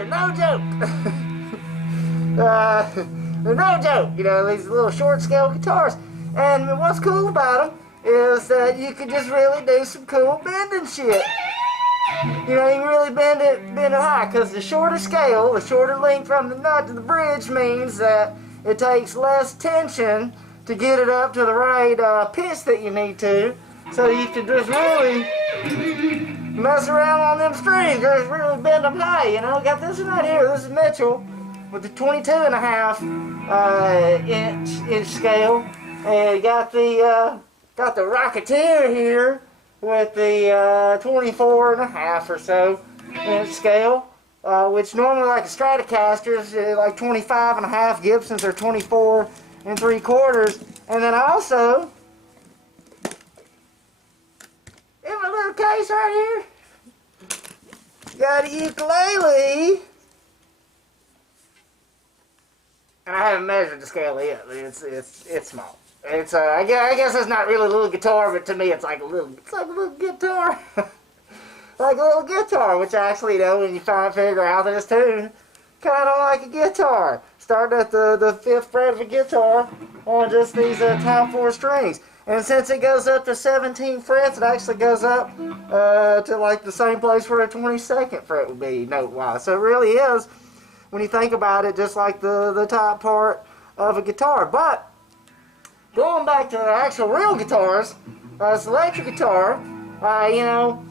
are no joke. They're no joke, you know, these little short scale guitars. And what's cool about them is that you can just really do some cool bending shit. You know, you can really bend it high, because the shorter scale, the shorter length from the nut to the bridge means that it takes less tension to get it up to the right pitch that you need to. So you can just really mess around on them strings, just really bend them high, you know. Got this one right here. This is Mitchell with the 22.5 inch scale. And got the Rocketeer here with the 24.5 or so inch scale, which normally like a Stratocaster is like 25.5. Gibsons are 24 3/4. And then also, in my little case right here, got a ukulele. And I haven't measured the scale yet, but it's small. It's I guess it's not really a little guitar, but to me it's like a little guitar. Like a little guitar, which actually, you know, when you figure out this tune, kind of like a guitar. Starting at the 5th fret of a guitar on just these top 4 strings. And since it goes up to 17 frets, it actually goes up to like the same place where a 22nd fret would be note-wise. So it really is, when you think about it, just like the top part of a guitar. But going back to the actual real guitars, this electric guitar, you know,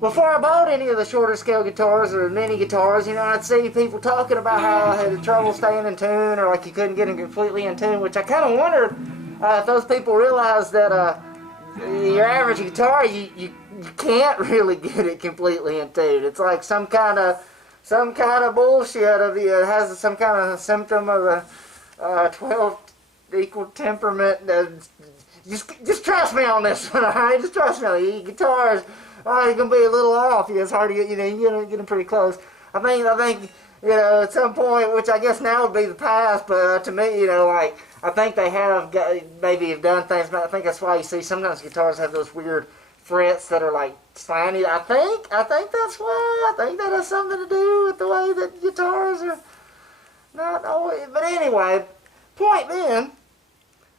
before I bought any of the shorter scale guitars or mini guitars, you know, I'd see people talking about how I had trouble staying in tune, or like you couldn't get them completely in tune, which I kind of wondered if those people realized that your average guitar, you can't really get it completely in tune. It's like some kind of bullshit of it has some kind of symptom of a 12 equal temperament. Just trust me on this one, alright? Just trust me on it. Guitars, you're gonna be a little off. It's hard to get, you know, you get them pretty close. I think, you know, at some point, which I guess now would be the past, but to me, you know, like, I think they have maybe have done things, but I think that's why you see sometimes guitars have those weird frets that are like slanted. I think that's why. I think that has something to do with the way that guitars are not always. But anyway, point being,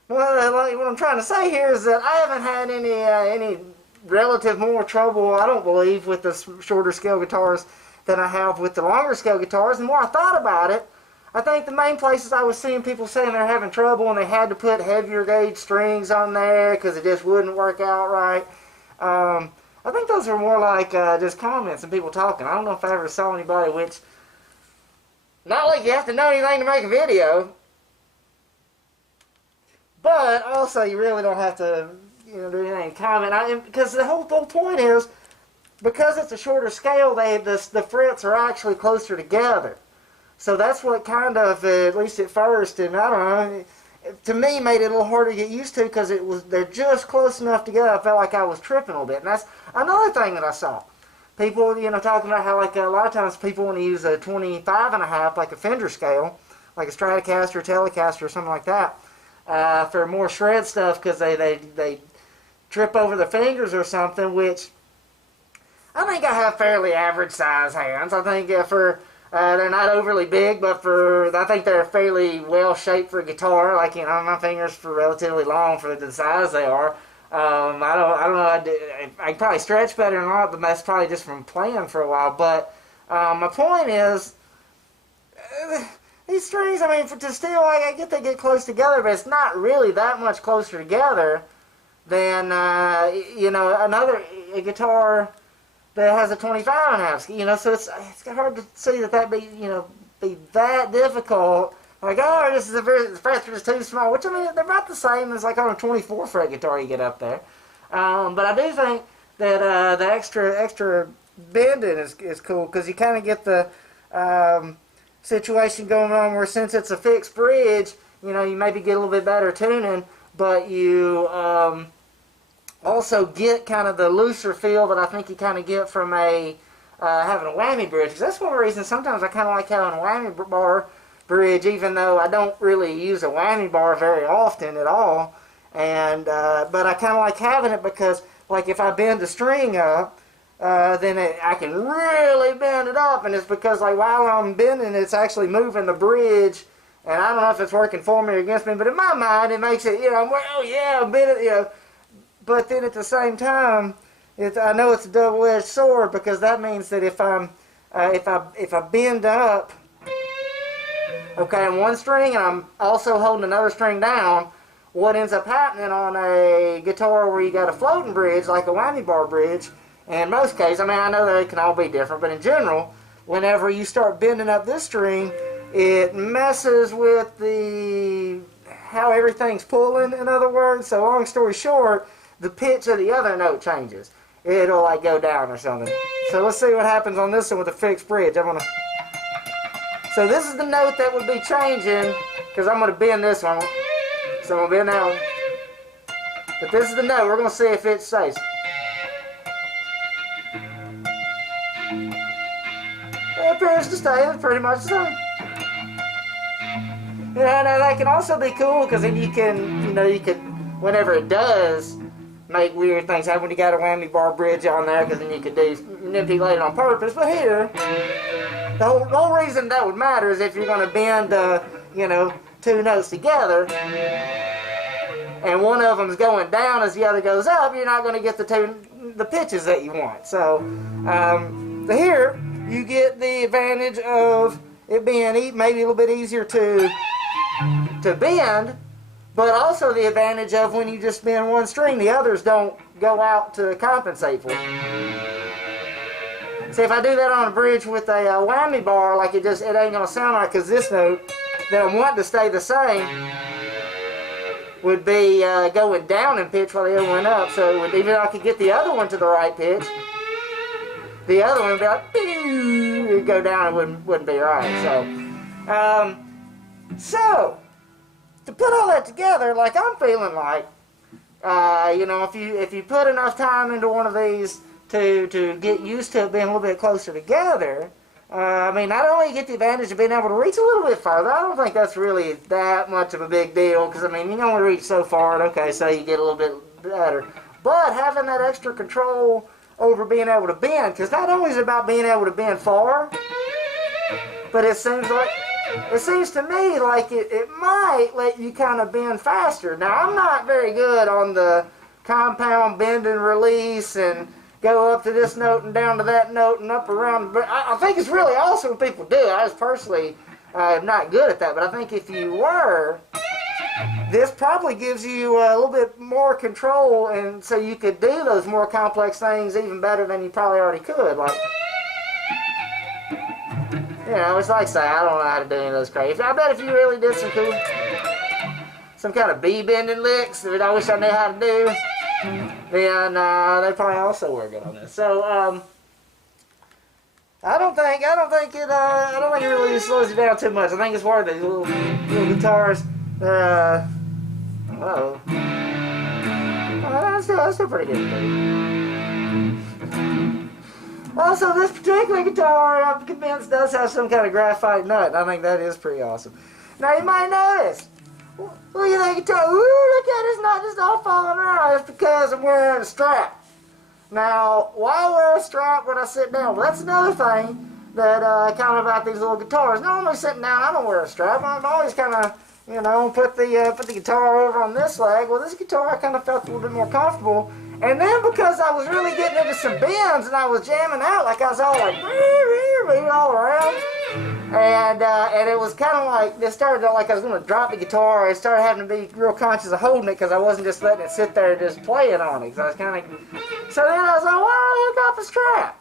well, like what I'm trying to say here is that I haven't had any relative more trouble, I don't believe, with the shorter scale guitars than I have with the longer scale guitars. The more I thought about it, I think the main places I was seeing people saying they're having trouble and they had to put heavier gauge strings on there because it just wouldn't work out right. I think those are more like just comments and people talking. I don't know if I ever saw anybody, which, not like you have to know anything to make a video, but also you really don't have to, you know, do anything. Comment, because the whole point is, because it's a shorter scale, the frets are actually closer together. So that's what kind of, at least at first, and I don't know, to me made it a little harder to get used to, because they're just close enough together. I felt like I was tripping a little bit, and that's another thing that I saw. People, you know, talking about how, like, a lot of times people want to use a 25.5, like a Fender scale, like a Stratocaster, Telecaster, or something like that, for more shred stuff, because they trip over their fingers or something, which I think I have fairly average size hands. I think they're not overly big, but I think they're fairly well shaped for a guitar. Like, you know, my fingers are relatively long for the size they are. I don't know. I can probably stretch better than not, but that's probably just from playing for a while. But my point is, these strings, I mean, to still, I get they get close together, but it's not really that much closer together than, you know, a guitar that has a 25.5, you know, so it's hard to see that be, you know, be that difficult. Like, oh, the frets are just too small, which, I mean, they're about the same as like on a 24 fret guitar you get up there. But I do think that the extra bending is cool, because you kind of get the situation going on where, since it's a fixed bridge, you know, you maybe get a little bit better tuning, but you also get kind of the looser feel that I think you kind of get from having a whammy bridge. Because that's one of the reasons sometimes I kind of like having a whammy bar bridge, even though I don't really use a whammy bar very often at all. And but I kind of like having it because, like, if I bend the string up, then I can really bend it up, and it's because like while I'm bending, it's actually moving the bridge, and I don't know if it's working for me or against me, but in my mind, it makes it, I'm like, oh yeah, I'm bending, but then at the same time, I know it's a double-edged sword because that means that if I bend up, okay, in one string, and I'm also holding another string down, what ends up happening on a guitar where you got a floating bridge, like a whammy bar bridge, in most cases, I mean, I know they can all be different, but in general, whenever you start bending up this string, it messes with how everything's pulling, in other words. So long story short, the pitch of the other note changes. It'll like go down or something. So let's see what happens on this one with a fixed bridge. So this is the note that would be changing, because I'm going to bend this one. So I'm going to bend that one. But this is the note. We're going to see if it stays. It appears to stay. It's pretty much the same. Now that can also be cool, because then you can, whenever it does make weird things happen when you got a whammy bar bridge on there, because then you could manipulate it on purpose. But here, the whole reason that would matter is if you're going to bend, two notes together, and one of them's going down as the other goes up, you're not going to get the pitches that you want. So here, you get the advantage of it being maybe a little bit easier to bend, but also the advantage of when you just bend one string, the others don't go out to compensate for it. See, if I do that on a bridge with a whammy bar, like it ain't going to sound right, because this note that I'm wanting to stay the same would be going down in pitch while the other went up. So even though I could get the other one to the right pitch, the other one would be like, it would go down and wouldn't be right. So to put all that together, like I'm feeling like, if you put enough time into one of these to get used to it being a little bit closer together, not only you get the advantage of being able to reach a little bit further, I don't think that's really that much of a big deal, because you can only reach so far, and okay, so you get a little bit better. But having that extra control over being able to bend, because not only is it about being able to bend far, but it seems to me like it might let you kind of bend faster. Now, I'm not very good on the compound bend and release and go up to this note and down to that note and up around, but I think it's really awesome when people do it. I just personally am not good at that, but I think if you were, this probably gives you a little bit more control, and so you could do those more complex things even better than you probably already could. Like, it's like say, I don't know how to do any of those crazy. I bet if you really did some kind of B bending licks that I wish I knew how to do, then they probably also were good on this. So I don't think it really slows you down too much. I think it's worth it. Little guitars. That's still pretty good. Also, this particular guitar, I'm convinced, does have some kind of graphite nut. I think that is pretty awesome. Now, you might notice, look at that guitar. Ooh, look at this nut just all falling around. It's because I'm wearing a strap. Now, why wear a strap when I sit down? Well, that's another thing that kind of about these little guitars. Normally, sitting down, I don't wear a strap. I'm always kind of, put the guitar over on this leg. Well, this guitar, I kind of felt a little bit more comfortable. And then because I was really getting into some bends and I was jamming out, like I was all like, moving all around. And it was kind of like, it started like I was going to drop the guitar. I started having to be real conscious of holding it because I wasn't just letting it sit there and just playing on it. So I was kind of, so then I was like, well, look off the strap.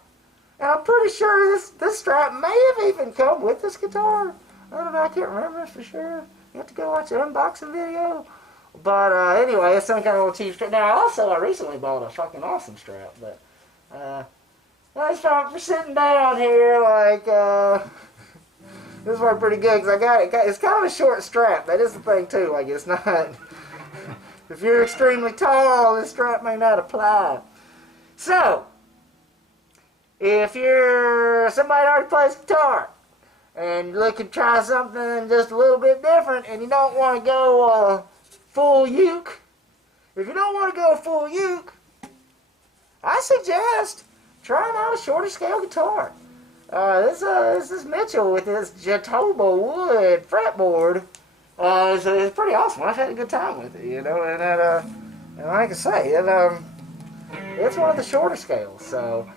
And I'm pretty sure this strap may have even come with this guitar. I don't know, I can't remember this for sure. You have to go watch the unboxing video. But anyway, it's some kind of little cheap strap. Now, also, I recently bought a fucking awesome strap. But that's for sitting down here, like, this worked pretty good because I got it. It's kind of a short strap. That is the thing, too. Like, it's not, if you're extremely tall, this strap may not apply. So, if you're somebody that already plays guitar and you're looking to try something just a little bit different and you don't want to go full uke, if you don't want to go full uke, I suggest trying out a shorter scale guitar. This is Mitchell with his Jatoba wood fretboard. It's pretty awesome. I've had a good time with it, you know, and like I say, it's one of the shorter scales. So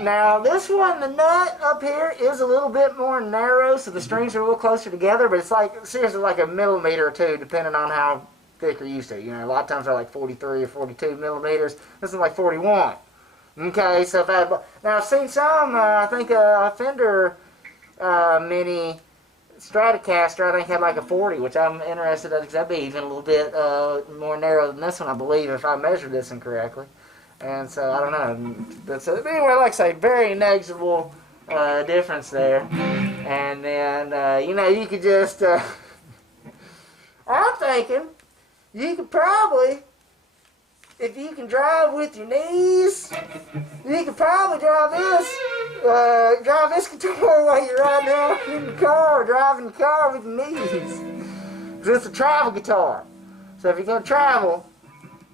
now this one, the nut up here is a little bit more narrow, so the strings are a little closer together, but it's like seriously like a millimeter or two, depending on how thick you're used to. You know, a lot of times they're like 43 or 42 millimeters. This is like 41. Okay, so if now I've seen some, I think a Fender Mini Stratocaster, I think had like a 40, which I'm interested in because that'd be even a little bit more narrow than this one, I believe, if I measured this incorrectly. And so I don't know. But anyway, like I say, very negligible difference there. And then you know, you could just I'm thinking you could probably, if you can drive with your knees, you could probably drive this guitar while you're riding out in the car, or driving the car with your knees. Because it's a travel guitar. So if you're going to travel,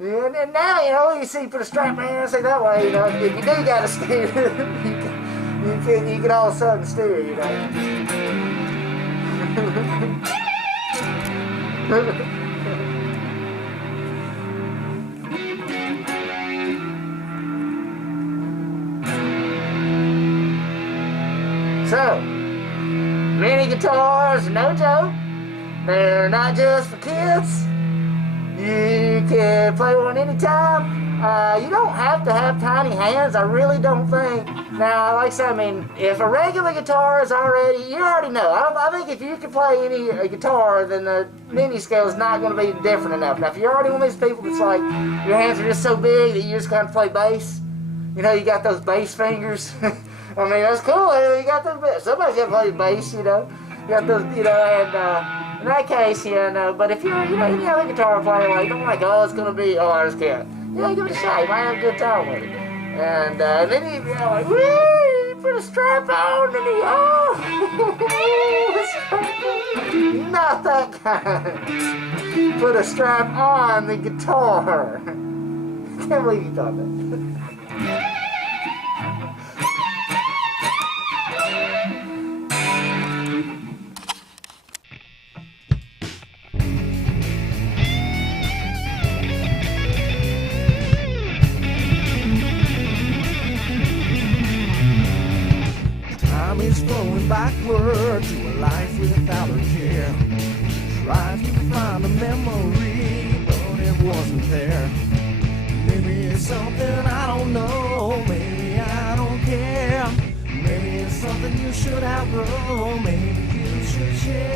and now, you know, you see, you put a strap in and say that way, you know, if you do got to steer, you can all of a sudden steer, you know. So, mini guitars, no joke. They're not just for kids. You can play one anytime. You don't have to have tiny hands, I really don't think. Now, like I said, I mean, if a regular guitar is already, you already know. I think if you can play any guitar, then the mini scale is not going to be different enough. Now, if you're already one of these people that's like, your hands are just so big that you just kind of play bass, you know, you got those bass fingers. I mean, that's cool. You got those. Somebody's got to play the bass, you know. You got those, you know, and in that case, you know. But if you're, you know, any other guitar player, like, don't like, oh, it's gonna be, oh, I just can't. You know, give it a shot. You might have a good time with it. And then you know, like, woo, you put a strap on, and you, oh, not that kind. Put a strap on the guitar. I can't believe you thought that. Time is flowing backward to a life without a care. Trying to find a memory, but it wasn't there. Maybe it's something I don't know, maybe I don't care. Maybe it's something you should outgrow, maybe you should share.